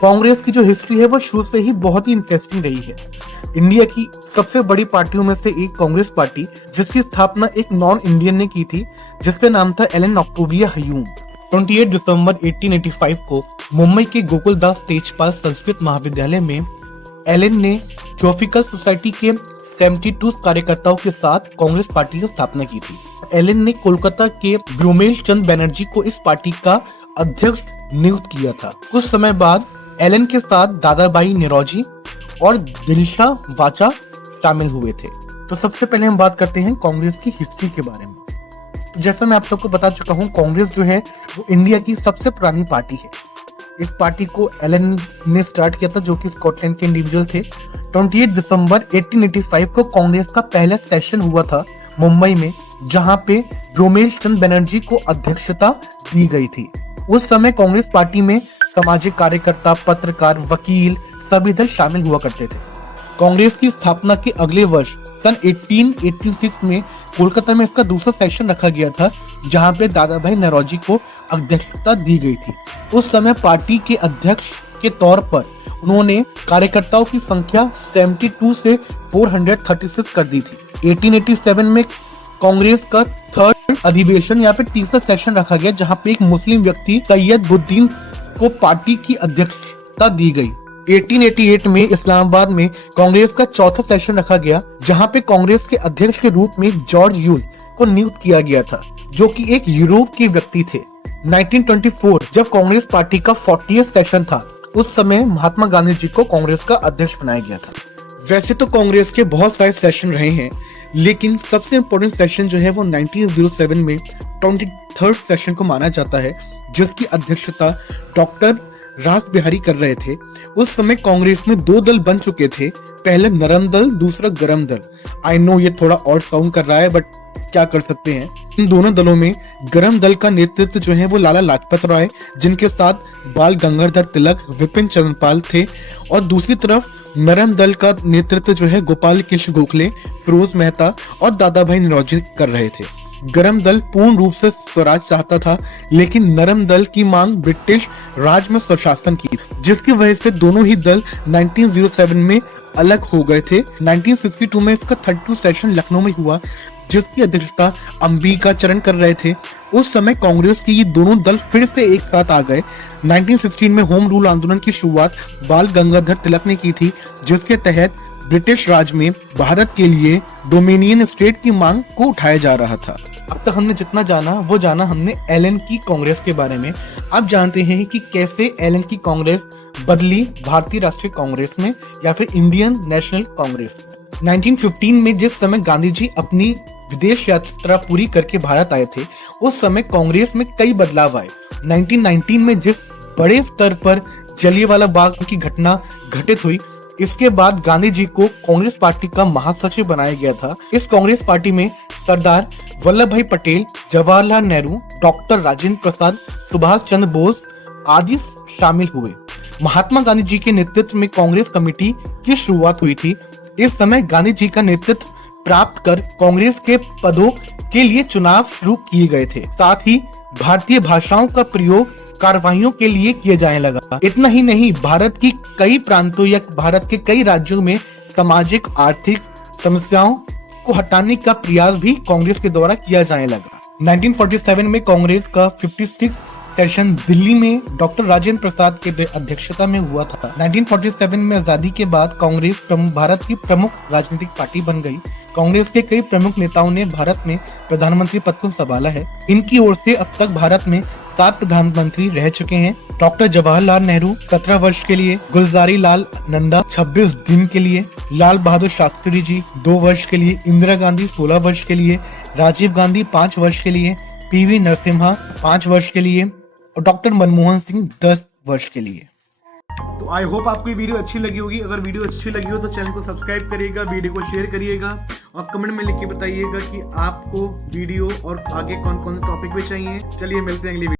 कांग्रेस की जो हिस्ट्री है वो शुरू से ही बहुत ही इंटरेस्टिंग रही है। इंडिया की सबसे बड़ी पार्टियों में से एक कांग्रेस पार्टी, जिसकी स्थापना एक नॉन इंडियन ने की थी, जिसका नाम था एलन ऑक्टोविया हयूम। 28 दिसंबर 1885 को मुंबई के गोकुलदास तेजपाल संस्कृत महाविद्यालय में एलन ने थियोसॉफिकल सोसाइटी के 72 कार्यकर्ताओं के साथ कांग्रेस पार्टी की स्थापना की थी। एलन ने कोलकाता के ब्रोमेल चंद बनर्जी को इस पार्टी का अध्यक्ष नियुक्त किया था। कुछ समय बाद एलन के साथ दादाभाई नौरोजी और दिलशा वाचा शामिल हुए थे। तो सबसे पहले हम बात करते हैं कांग्रेस की हिस्ट्री के बारे में। तो जैसा मैं आप सबको बता चुका हूँ, कांग्रेस जो है वो इंडिया की सबसे पुरानी पार्टी है। इस पार्टी को एलन ने स्टार्ट किया था, जो कि स्कॉटलैंड के इंडिविजुअल थे। 28 दिसंबर 1885 को कांग्रेस का पहला सेशन हुआ था मुंबई में, जहां पे ब्रोमेल चंद बनर्जी को अध्यक्षता दी गई थी। उस समय कांग्रेस पार्टी में सामाजिक कार्यकर्ता, पत्रकार, वकील सभी दल शामिल हुआ करते थे। कांग्रेस की स्थापना के अगले वर्ष सन 1886 में कोलकाता में इसका दूसरा सेशन रखा गया था, जहां पे दादाभाई नौरोजी को अध्यक्षता दी गई थी। उस समय पार्टी के अध्यक्ष के तौर पर उन्होंने कार्यकर्ताओं की संख्या 72 से 436 कर दी थी। 1887 में कांग्रेस का थर्ड अधिवेशन या फिर तीसरा सेशन रखा गया, जहां पे एक मुस्लिम व्यक्ति सैयद बुद्दीन को पार्टी की अध्यक्षता दी गई। 1888 में इस्लामाबाद में कांग्रेस का चौथा सेशन रखा गया, जहां पे कांग्रेस के अध्यक्ष के रूप में जॉर्ज यूल को नियुक्त किया गया था, जो कि एक यूरोप के व्यक्ति थे। 1924 जब कांग्रेस पार्टी का 40th सेशन था, उस समय महात्मा गांधी जी को कांग्रेस का अध्यक्ष बनाया गया था। वैसे तो कांग्रेस के बहुत सारे सेशन रहे हैं, लेकिन सबसे इम्पोर्टेंट सेशन जो है वो 1907 में 23rd सेशन को माना जाता है, जिसकी अध्यक्षता डॉक्टर रास बिहारी कर रहे थे। उस समय कांग्रेस में दो दल बन चुके थे, पहले नरम दल, दूसरा गरम दल। आई नो ये थोड़ा और साउंड कर रहा है, बट क्या कर सकते हैं। इन दोनों दलों में गरम दल का नेतृत्व जो है वो लाला लाजपत राय, जिनके साथ बाल गंगाधर तिलक, विपिन चंद्रपाल थे, और दूसरी तरफ नरम दल का नेतृत्व जो है गोपाल कृष्ण गोखले, फिरोज मेहता और दादाभाई नौरोजी कर रहे थे। गरम दल पूर्ण रूप से स्वराज चाहता था, लेकिन नरम दल की मांग ब्रिटिश राज में स्वशासन की, जिसकी वजह से दोनों ही दल 1907 में अलग हो गए थे। 1962 में इसका 32 सेशन लखनऊ में हुआ, जिसकी अध्यक्षता अंबिका चरण कर रहे थे। उस समय कांग्रेस के ये दोनों दल फिर से एक साथ आ गए। 1916 में होम रूल आंदोलन की शुरुआत बाल गंगाधर तिलक ने की थी, जिसके तहत ब्रिटिश राज में भारत के लिए डोमिनियन स्टेट की मांग को उठाया जा रहा था। अब तक हमने जितना जाना वो जाना हमने एलन की कांग्रेस के बारे में। अब जानते हैं कि कैसे एलन की कांग्रेस बदली भारतीय राष्ट्रीय कांग्रेस में या फिर इंडियन नेशनल कांग्रेस। 1915 में जिस समय गांधी जी अपनी विदेश यात्रा पूरी करके भारत आए थे, उस समय कांग्रेस में कई बदलाव आए। 1919 में जिस बड़े स्तर पर जलियांवाला बाग की घटना घटित हुई, इसके बाद गांधी जी को कांग्रेस पार्टी का महासचिव बनाया गया था। इस कांग्रेस पार्टी में सरदार वल्लभ भाई पटेल, जवाहरलाल नेहरू, डॉक्टर राजेंद्र प्रसाद, सुभाष चंद्र बोस आदि शामिल हुए। महात्मा गांधी जी के नेतृत्व में कांग्रेस कमेटी की शुरुआत हुई थी। इस समय गांधी जी का नेतृत्व प्राप्त कर कांग्रेस के पदों के लिए चुनाव शुरू किए गए थे। साथ ही भारतीय भाषाओं का प्रयोग कार्रवाइयों के लिए किया जाने लगा। इतना ही नहीं, भारत की कई प्रांतों या भारत के कई राज्यों में सामाजिक आर्थिक समस्याओं को हटाने का प्रयास भी कांग्रेस के द्वारा किया जाने लगा। 1947 में कांग्रेस का 56 सेशन दिल्ली में डॉक्टर राजेंद्र प्रसाद के अध्यक्षता में हुआ था। 1947 में आजादी के बाद कांग्रेस भारत की प्रमुख राजनीतिक पार्टी बन गई। कांग्रेस के कई प्रमुख नेताओं ने भारत में प्रधानमंत्री पद को संभाला है। इनकी ओर से अब तक भारत में 7 प्रधानमंत्री रह चुके हैं। डॉक्टर जवाहरलाल नेहरू 17 वर्ष के लिए, गुलजारी लाल नंदा 26 दिन के लिए, लाल बहादुर शास्त्री जी 2 वर्ष के लिए, इंदिरा गांधी 16 वर्ष के लिए, राजीव गांधी 5 वर्ष के लिए, पीवी नरसिम्हा 5 वर्ष के लिए और डॉक्टर मनमोहन सिंह 10 वर्ष के लिए। तो आई होप आपको ये वीडियो अच्छी लगी होगी। अगर वीडियो अच्छी लगी हो तो चैनल को सब्सक्राइब करिएगा, वीडियो को शेयर करिएगा और कमेंट में लिख के बताइएगा कि आपको वीडियो और आगे कौन कौन से टॉपिक पे चाहिए। चलिए मिलते हैं अगली वीडियो।